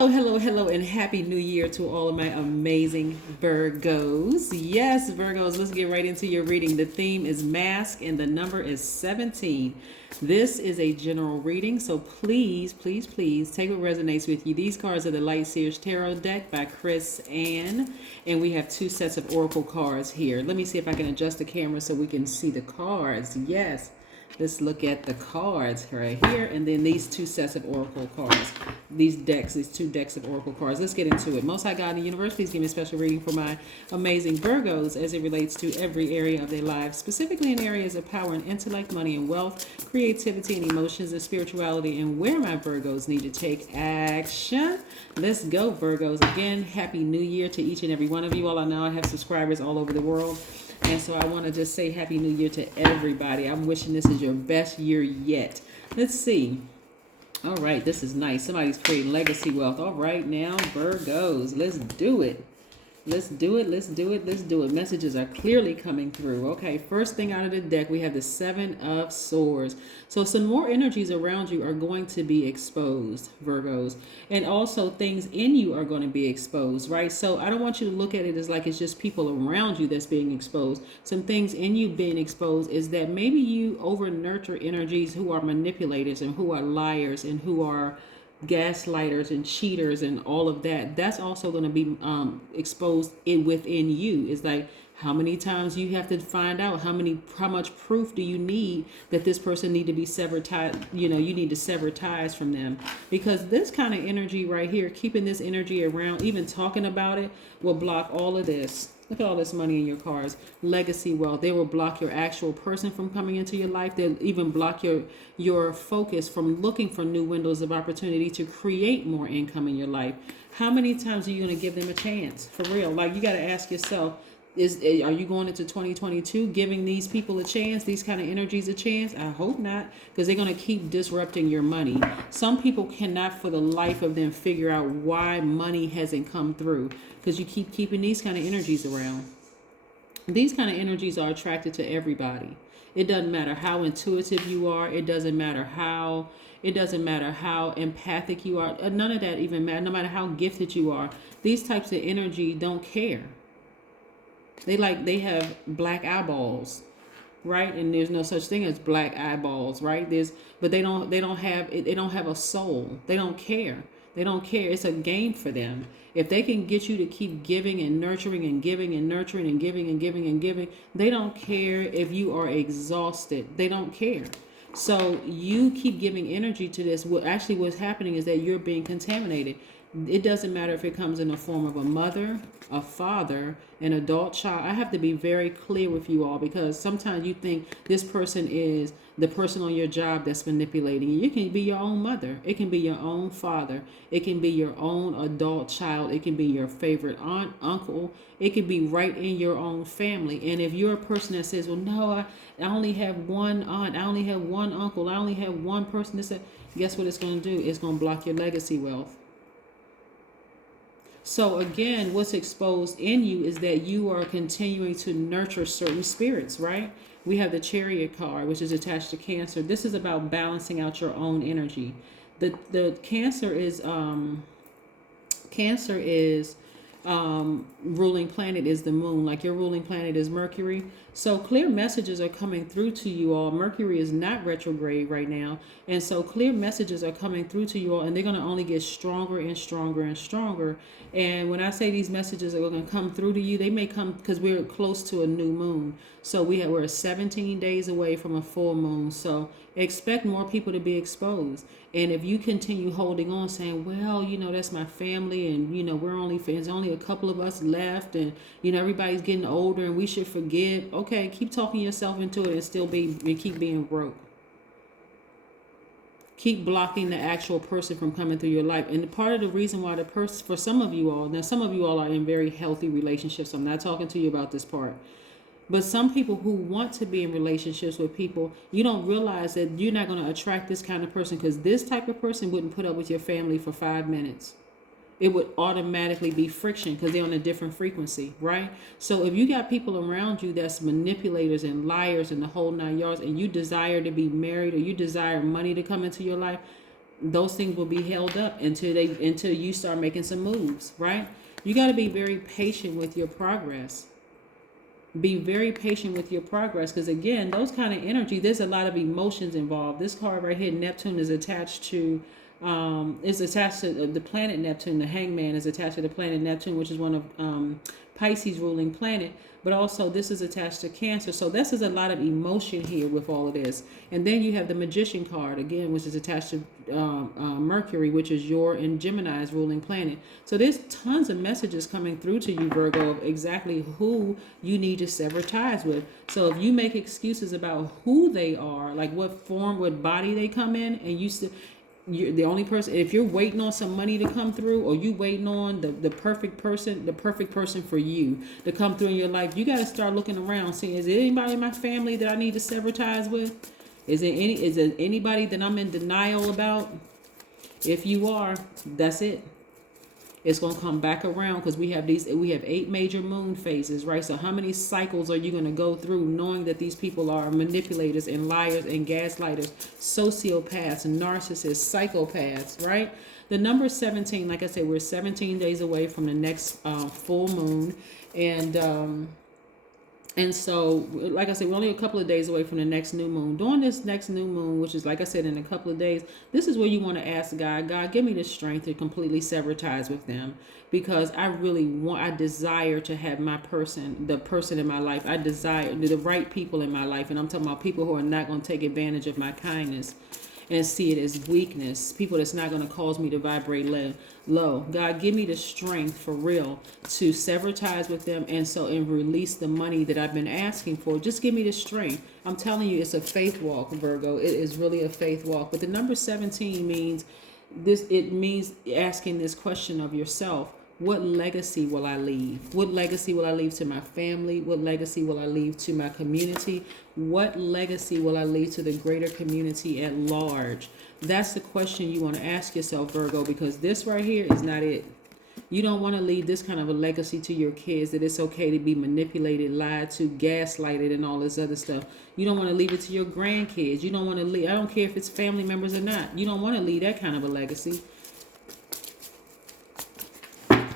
Hello, and happy new year to all of my amazing Virgos. Yes, Virgos, let's get right into your reading. The theme is mask, and the number is 17. This is a general reading, so please take what resonates with you. These cards are the Light Seers Tarot deck by Chris Ann, and we have two sets of oracle cards here. Let me see if I can adjust the camera so we can see the cards. Yes. Let's look at the cards right here, and then these two sets of oracle cards. These two decks of oracle cards. Let's get into it. Most High God in the universe, please give me a special reading for my amazing Virgos as it relates to every area of their lives, specifically in areas of power and intellect, money and wealth, creativity and emotions and spirituality, and where my Virgos need to take action. Let's go, Virgos. Again, Happy New Year to each and every one of you all. I know I have subscribers all over the world. And so I want to just say Happy New Year to everybody. I'm wishing this is your best year yet. Let's see. All right, this is nice. Somebody's creating legacy wealth. All right, now, Virgos, let's do it. Let's do it. Messages are clearly coming through. Okay, first thing out of the deck, we have the Seven of Swords. So some more energies around you are going to be exposed, Virgos. And also things in you are going to be exposed, right? So I don't want you to look at it as like it's just people around you that's being exposed. Some things in you being exposed is that maybe you over nurture energies who are manipulators and who are liars and who are gaslighters and cheaters and all of that. That's also going to be exposed within you. It's like, how many times you have to find out how much proof do you need that this person need to be severed ties, you need to sever ties from them, because this kind of energy right here, keeping this energy around, even talking about it, will block all of this. Look at all this money in your cards. Legacy wealth. They will block your actual person from coming into your life. They'll even block your focus from looking for new windows of opportunity to create more income in your life. How many times are you going to give them a chance? For real. Like, you got to ask yourself, are you going into 2022 giving these people a chance, these kind of energies a chance? I hope not, because they're going to keep disrupting your money. Some people cannot for the life of them figure out why money hasn't come through, because you keep keeping these kind of energies around. These kind of energies are attracted to everybody. It doesn't matter how intuitive you are. It doesn't matter how empathic you are. None of that even matters. No matter how gifted you are, these types of energy don't care. They have black eyeballs, right? And there's no such thing as black eyeballs, right? But they don't have a soul. They don't care. It's a game for them. If they can get you to keep giving and nurturing and giving and nurturing and giving and giving and giving, they don't care if you are exhausted. They don't care. So you keep giving energy to this. What's happening is that you're being contaminated. It doesn't matter if it comes in the form of a mother, a father, an adult child. I have to be very clear with you all, because sometimes you think this person is the person on your job that's manipulating you. It can be your own mother. It can be your own father. It can be your own adult child. It can be your favorite aunt, uncle. It can be right in your own family. And if you're a person that says, well, no, I only have one aunt, I only have one uncle, I only have one person to say, guess what it's going to do? It's going to block your legacy wealth. So again, what's exposed in you is that you are continuing to nurture certain spirits, right? We have the Chariot card, which is attached to Cancer. This is about balancing out your own energy. The Cancer is ruling planet is the moon. Like, your ruling planet is Mercury. So clear messages are coming through to you all. Mercury is not retrograde right now. And so clear messages are coming through to you all, and they're going to only get stronger and stronger and stronger. And when I say these messages are going to come through to you, they may come because we're close to a new moon. So we're 17 days away from a full moon. So expect more people to be exposed. And if you continue holding on saying, well, that's my family, and, there's only a couple of us left, and, everybody's getting older and we should forgive. Okay, keep talking yourself into it and keep being broke. Keep blocking the actual person from coming through your life. And part of the reason why for some of you all are in very healthy relationships. I'm not talking to you about this part. But some people who want to be in relationships with people, you don't realize that you're not going to attract this kind of person, because this type of person wouldn't put up with your family for 5 minutes. It would automatically be friction because they're on a different frequency, right? So if you got people around you that's manipulators and liars and the whole 9 yards, and you desire to be married, or you desire money to come into your life, those things will be held up until you start making some moves, right? You got to be very patient with your progress. Be very patient with your progress, because again, those kind of energy, there's a lot of emotions involved. This card right here, Neptune, is attached to the planet Neptune. The Hangman is attached to the planet Neptune, which is one of Pisces ruling planet. But also this is attached to Cancer. So this is a lot of emotion here with all of this. And then you have the Magician card again, which is attached to Mercury, which is your and Gemini's ruling planet. So there's tons of messages coming through to you, Virgo, of exactly who you need to sever ties with. So if you make excuses about who they are, like what form, what body they come in, and you're the only person, if you're waiting on some money to come through, or you waiting on the perfect person for you to come through in your life, you got to start looking around, seeing, is there anybody in my family that I need to sever ties with? Is there anybody that I'm in denial about? If you are, that's it. It's going to come back around, because we have 8 major moon phases, right? So how many cycles are you going to go through knowing that these people are manipulators and liars and gaslighters, sociopaths, narcissists, psychopaths, right? The number 17, like I said, we're 17 days away from the next full moon. And so, like I said, we're only a couple of days away from the next new moon. During this next new moon, which is, like I said, in a couple of days, this is where you want to ask God, give me the strength to completely sever ties with them. Because I desire to have the person in my life. I desire the right people in my life. And I'm talking about people who are not going to take advantage of my kindness and see it as weakness. People that's not going to cause me to vibrate low. God, give me the strength for real to sever ties with them, and release the money that I've been asking for. Just give me the strength. I'm telling you, it's a faith walk, Virgo. It is really a faith walk. But the number 17 means this. It means asking this question of yourself. What legacy will I leave? What legacy will I leave to my family? What legacy will I leave to my community? What legacy will I leave to the greater community at large? That's the question you want to ask yourself, Virgo, because this right here is not it. You don't want to leave this kind of a legacy to your kids, that it's okay to be manipulated, lied to, gaslighted, and all this other stuff. You don't want to leave it to your grandkids. You don't want to leave, I don't care if it's family members or not. You don't want to leave that kind of a legacy.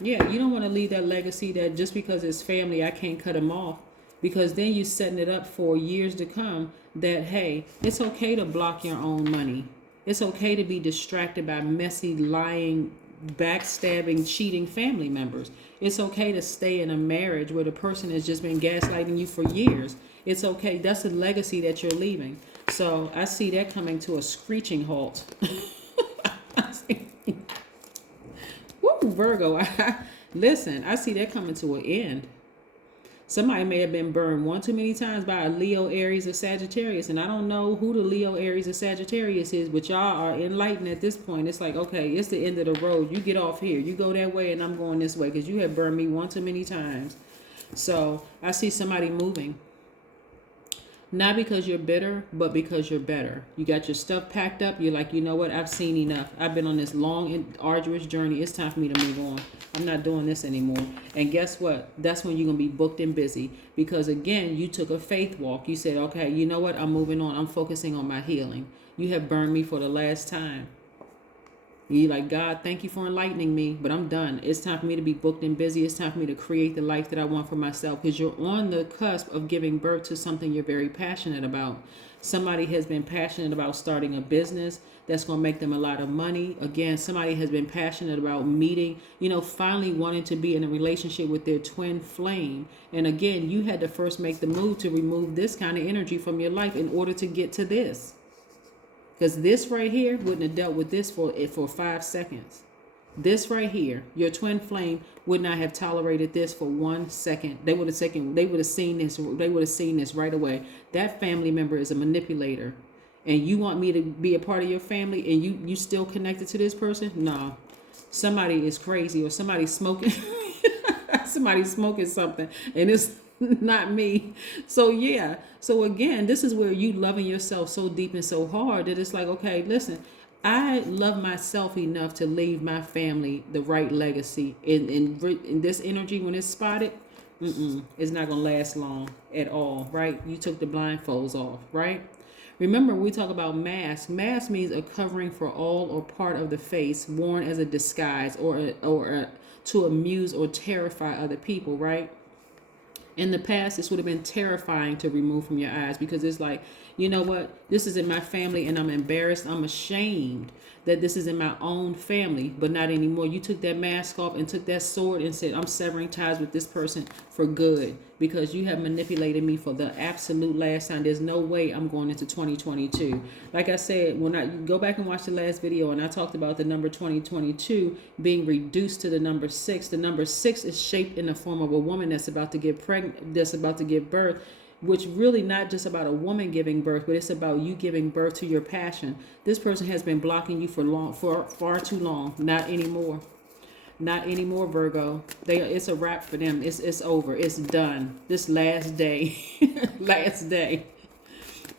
Yeah, you don't want to leave that legacy that just because it's family, I can't cut them off. Because then you're setting it up for years to come that, hey, it's okay to block your own money. It's okay to be distracted by messy, lying, backstabbing, cheating family members. It's okay to stay in a marriage where the person has just been gaslighting you for years. It's okay. That's a legacy that you're leaving. So I see that coming to a screeching halt. Woo, Virgo. Listen, I see that coming to an end. Somebody may have been burned one too many times by a Leo, Aries, or Sagittarius. And I don't know who the Leo, Aries, or Sagittarius is, but y'all are enlightened at this point. It's like, okay, it's the end of the road. You get off here. You go that way and I'm going this way, because you have burned me one too many times. So I see somebody moving. Not because you're bitter, but because you're better. You got your stuff packed up. You're like, you know what? I've seen enough. I've been on this long and arduous journey. It's time for me to move on. I'm not doing this anymore. And guess what? That's when you're going to be booked and busy. Because again, you took a faith walk. You said, okay, you know what? I'm moving on. I'm focusing on my healing. You have burned me for the last time. You're like, God, thank you for enlightening me, but I'm done. It's time for me to be booked and busy. It's time for me to create the life that I want for myself, because you're on the cusp of giving birth to something you're very passionate about. Somebody has been passionate about starting a business that's going to make them a lot of money. Again, somebody has been passionate about meeting, finally wanting to be in a relationship with their twin flame. And again, you had to first make the move to remove this kind of energy from your life in order to get to this. Because this right here wouldn't have dealt with this for 5 seconds. This right here, your twin flame would not have tolerated this for 1 second. They would have seen this right away. That family member is a manipulator. And you want me to be a part of your family and you still connected to this person? No. Somebody is crazy, or somebody's smoking. Somebody's smoking something, and it's not me. So yeah. So again, this is where you loving yourself so deep and so hard that it's like, okay, listen, I love myself enough to leave my family the right legacy. In this energy, when it's spotted, it's not gonna last long at all, right? You took the blindfolds off, right? Remember, when we talk about mask, mask means a covering for all or part of the face worn as a disguise or to amuse or terrify other people, right? In the past, this would have been terrifying to remove from your eyes, because it's like, you know what, this is in my family and I'm embarrassed, I'm ashamed that this is in my own family. But not anymore. You took that mask off and took that sword and said, I'm severing ties with this person for good, because you have manipulated me for the absolute last time. There's no way I'm going into 2022. Like I said, when I go back and watch the last video, and I talked about the number 2022 being reduced to the number 6. The number 6 is shaped in the form of a woman that's about to get pregnant, that's about to give birth, which really not just about a woman giving birth, but it's about you giving birth to your passion. This person has been blocking you for far too long. Not anymore. Not anymore, Virgo. It's a wrap for them. It's over. It's done. This last day. Last day.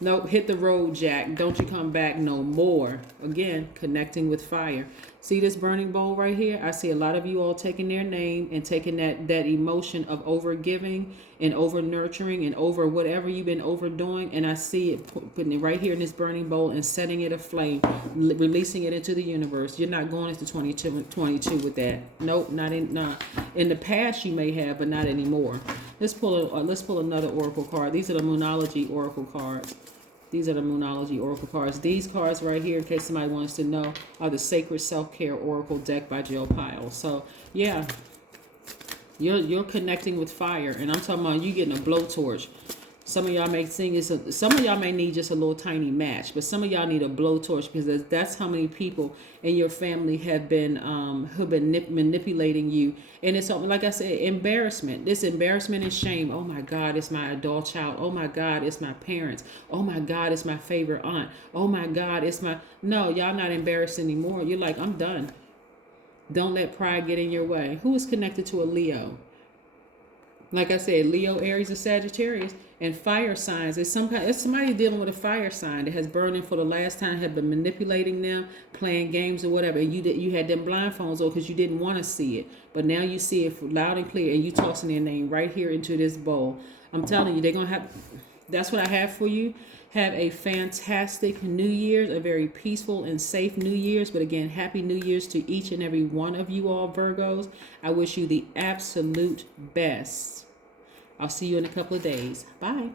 Nope, hit the road, Jack. Don't you come back no more. Again, connecting with fire. See this burning bowl right here? I see a lot of you all taking their name and taking that emotion of over giving and over nurturing and over whatever you've been overdoing. And I see it putting it right here in this burning bowl and setting it aflame, releasing it into the universe. You're not going into 2022 with that. Nope, not in. No. In the past you may have, but not anymore. Let's pull another oracle card. These are the Moonology oracle cards. These are the Moonology oracle cards. These cards right here, in case somebody wants to know, are the Sacred Self-Care Oracle deck by Jill Pyle. So yeah, you're connecting with fire, and I'm talking about you getting a blowtorch. Some of y'all may some of y'all may need just a little tiny match, but some of y'all need a blowtorch, because that's how many people in your family have been manipulating you. And it's, like I said, embarrassment. This embarrassment and shame. Oh my God, it's my adult child. Oh my God, it's my parents. Oh my God, it's my favorite aunt. Oh my God, it's my... No, y'all not embarrassed anymore. You're like, I'm done. Don't let pride get in your way. Who is connected to a Leo? Like I said, Leo, Aries, and Sagittarius, and fire signs. It's somebody dealing with a fire sign that has burned them for the last time, have been manipulating them, playing games or whatever. And you had them blindfolds on because you didn't want to see it, but now you see it loud and clear, and you tossing their name right here into this bowl. I'm telling you, they're gonna have. That's what I have for you. Have a fantastic New Year's, a very peaceful and safe New Year's. But again, Happy New Year's to each and every one of you all, Virgos. I wish you the absolute best. I'll see you in a couple of days. Bye.